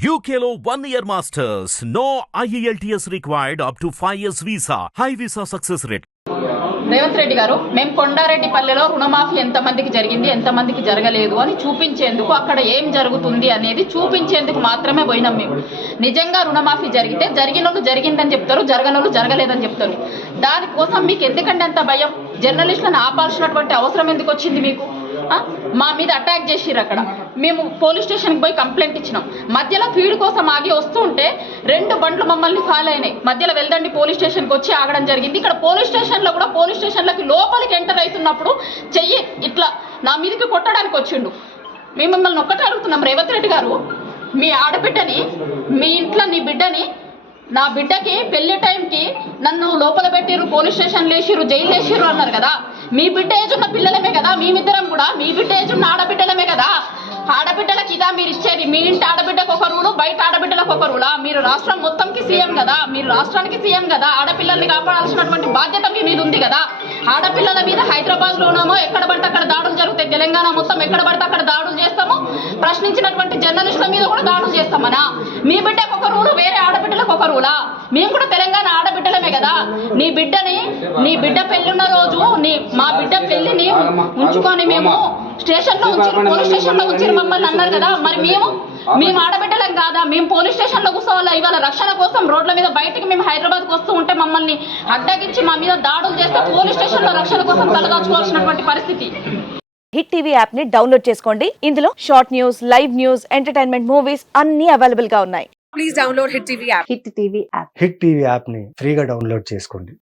UKLO 1 year masters. No IELTS required up to 5 years visa. High visa success rate. Revanth Reddy గారు మేము కొండారెడ్డిపల్లెలో రుణమాఫీ ఎంతమందికి జరిగింది ఎంతమందికి జరగలేదు అని చూపించేందుకు అక్కడ ఏం జరుగుతుంది అనేది చూపించేందుకు మాత్రమే పోయినాం మేము. నిజంగా రుణమాఫీ జరిగితే జరిగినోళ్ళు జరిగిందని చెప్తారు, జరగనోళ్ళు జరగలేదని చెప్తారు. దానికోసం మీకు ఎందుకంటే అంత భయం? జర్నలిస్టులను ఆపాల్సినటువంటి అవసరం ఎందుకు వచ్చింది మీకు? మా మీద అటాక్ చేసిర్రు. అక్కడ మేము పోలీస్ స్టేషన్కి పోయి కంప్లైంట్ ఇచ్చినాం. మధ్యలో ఫీడ్ కోసం ఆగి వస్తుంటే 2 బండ్లు మమ్మల్ని ఫాలో అయినాయి. మధ్యలో వెళ్దండి పోలీస్ స్టేషన్కి వచ్చి ఆగడం జరిగింది. ఇక్కడ పోలీస్ స్టేషన్లో కూడా పోలీస్ స్టేషన్లకి లోపలికి ఎంటర్ అవుతున్నప్పుడు చెయ్యి ఇట్లా నా మీదకి కొట్టడానికి వచ్చిండు. మేము మిమ్మల్ని ఒక్కటే అడుగుతున్నాం, రేవంత్ రెడ్డి గారు, మీ ఆడబిడ్డని, మీ ఇంట్లో నీ బిడ్డని, నా బిడ్డకి పెళ్లి టైంకి నన్ను లోపల పెట్టిర్రు, పోలీస్ స్టేషన్లు వేసిర్రు, జైలు వేసిర్రు అన్నారు కదా. మీ బిడ్డ ఏజ్ ఉన్న పిల్లలమే కదా, మేమిద్దరం కూడా మీ బిడ్డ ఏజ్ ఉన్న ఆడబిడ్డలమే కదా. ఆడబిడ్డలకు ఇదా మీరు ఇచ్చేది? మీ ఇంటి ఆడబిడ్డకు ఒక రూలు, బయట ఆడబిడ్డలకు ఒక రూలా? మీరు రాష్ట్రం మొత్తంకి సీఎం కదా, మీరు రాష్ట్రానికి సీఎం కదా. ఆడపిల్లల్ని కాపాడాల్సినటువంటి బాధ్యత మీ మీద ఉంది కదా. ఆడపిల్లల మీద హైదరాబాద్లోనేమో ఎక్కడ పడితే అక్కడ దాడులు జరుగుతాయి, తెలంగాణ మొత్తం ఎక్కడ పడితే అక్కడ దాడులు చేస్తాము, ప్రశ్నించినటువంటి జర్నలిస్టుల మీద కూడా దాడులు చేస్తామనా? మీ బిడ్డకు ఒక రూలు, వేరే ఆడబిడ్డలకు ఒక రూలా? మేము కూడా తెలంగాణ ఆడబిడ్డలమే కదా. నీ బిడ్డ పెళ్ళిన్న రోజు మా బిడ్డ పెళ్లిని ఉంచుకొని మేము స్టేషన్లో ఉంచి, పోలీస్ స్టేషన్లో ఉంచి మమ్మల్ని అన్నారు కదా. మరి మేము ఆడబిడ్డలం కాదా? మేము పోలీస్ స్టేషన్లో కూర్చోవాలా? ఇవాళ రక్షణ కోసం రోడ్ల మీద బయటికి మేము హైదరాబాద్కి వస్తూ ఉంటే మమ్మల్ని అడ్డగించి మా మీద దాడులు చేస్తే పోలీస్ స్టేషన్లో రక్షణ కోసం తలదాచుకోవాల్సినటువంటి పరిస్థితి. హిట్ టీవీ యాప్ ని డౌన్లోడ్ చేసుకోండి. ఇందులో short news, live news, entertainment movies అన్ని అవైలబుల్ గా ఉన్నాయి. Please download Hit TV app. Hit TV app. Hit TV app ని ఫ్రీగా డౌన్లోడ్ చేసుకోండి.